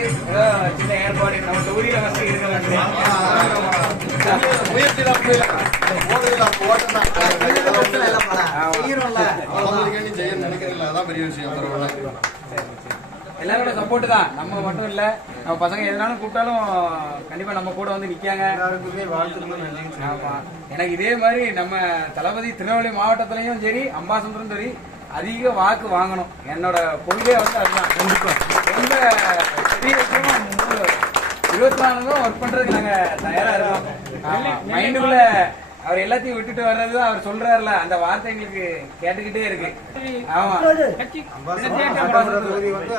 இருக்குது. சின்ன ஏற்பாடு நம்ம தொகுதியில வசதி இருக்கிறாங்க. எல்லாரோட சப்போர்ட் தான், நம்ம மட்டும் இல்ல. நம்ம பசங்க எதனாலும் கூப்பிட்டாலும் கண்டிப்பா நம்ம கூட வந்து நிக்காங்க. ஆமா, எனக்கு இதே மாதிரி நம்ம தளபதி திருநெல்வேலி மாவட்டத்திலையும் சரி, அம்பாசந்தரும் சரி, அதிக வாக்கு வாங்கணும். என்னோட கொள்கை வந்து அதுதான். ரொம்ப பெரிய விஷயமா 24 ஒர்க் பண்றதுக்கு நாங்க தயாரா இருக்கோம். மைண்டுக்குள்ள அவர் எல்லாத்தையும் விட்டுட்டு வர்றது அவர் சொல்றாருல, அந்த வார்த்தை எங்களுக்கு கேட்டுக்கிட்டே இருக்கு. ஆமா,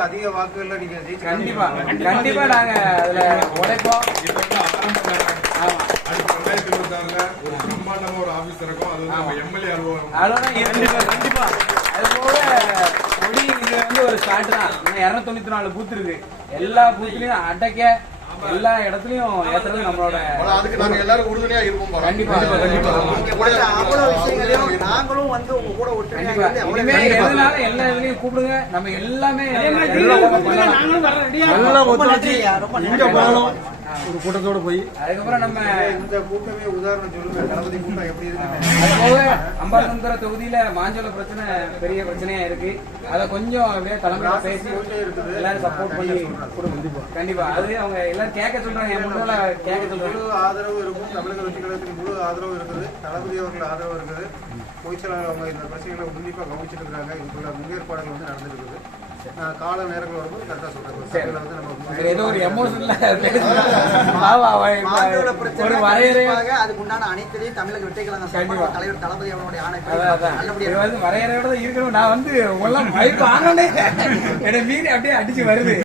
அதிக வாக்குகள்ல நீங்க கண்டிப்பா கண்டிப்பா நாங்க அதுல உழைப்போம். ஆமா, ஒரு பிரம்மாண்டமா ஒரு ஆபீஸ் இருக்கும். அது வந்து நம்ம எம்எல்ஏ அலுவலகம். அவ்வளவுதான். கண்டிப்பா அது போல கொடி இது வந்து ஒரு ஸ்டார்ட் தான். 294 பூத் இருக்கு. எல்லா பூத்லயும் அடைக்க எல்லா இடத்துலயும் ஏத்துறது நம்மளோட. அதுக்கு நாங்க எல்லாரும் உறுதுணையா இருப்போம். கண்டிப்பா நாங்களும் வந்து உங்க கூட கண்டிப்பா இனிமே எதுனாலும் எல்லா இதுலயும் கூப்பிடுங்க. நம்ம எல்லாமே ஒரு கூட்டத்தோட போய் அதுக்கப்புறம் நம்ம இந்த கூட்டமே உதாரணம் சொல்லுங்க. தளபதி கூட்டம் எப்படி இருக்கு? அது போக அம்பாசமுத்திர தொகுதியில மாஞ்சோல பிரச்சனை பெரிய பிரச்சனையா இருக்கு. அதை கொஞ்சம் அப்படியே தலைமையில பேசி எல்லாரும் சப்போர்ட் பண்ணி கொடுங்க. கண்டிப்பா அது அவங்க எல்லாரும் கேட்க சொல்றாங்க. என் முன்னால கேட்க சொல்றாங்க. முழு ஆதரவு இருக்கும். தமிழக வெற்றி கழகத்துக்கு முழு ஆதரவு இருக்குது. தளபதி அவர்கள் ஆதரவு இருக்குது. பொய்ச்சலாளர் அவங்க இந்த பிரச்சனைகளை உன்னிப்பா கவனிச்சுட்டு இருக்காங்க. இதுக்குள்ள முன்னேற்பாடுகள் வந்து நடந்துட்டு இருக்குது. கால நேரங்கள் வரும்போது கரெக்டா சொல்றேன். வந்து நம்ம ஏதோ ஒரு எமோஷனல் ஒரு வரையறையாக அதுக்கு உண்டான அனைத்தையும் தமிழக வெற்றி கழகம் தலைவர் தளபதி அவருடைய ஆணைப்படி வரையறையோட இருக்கணும். நான் வந்து உங்களாம் வாய்ப்பு ஆனே என்னை மீறி அப்படியே அடிச்சு வருது.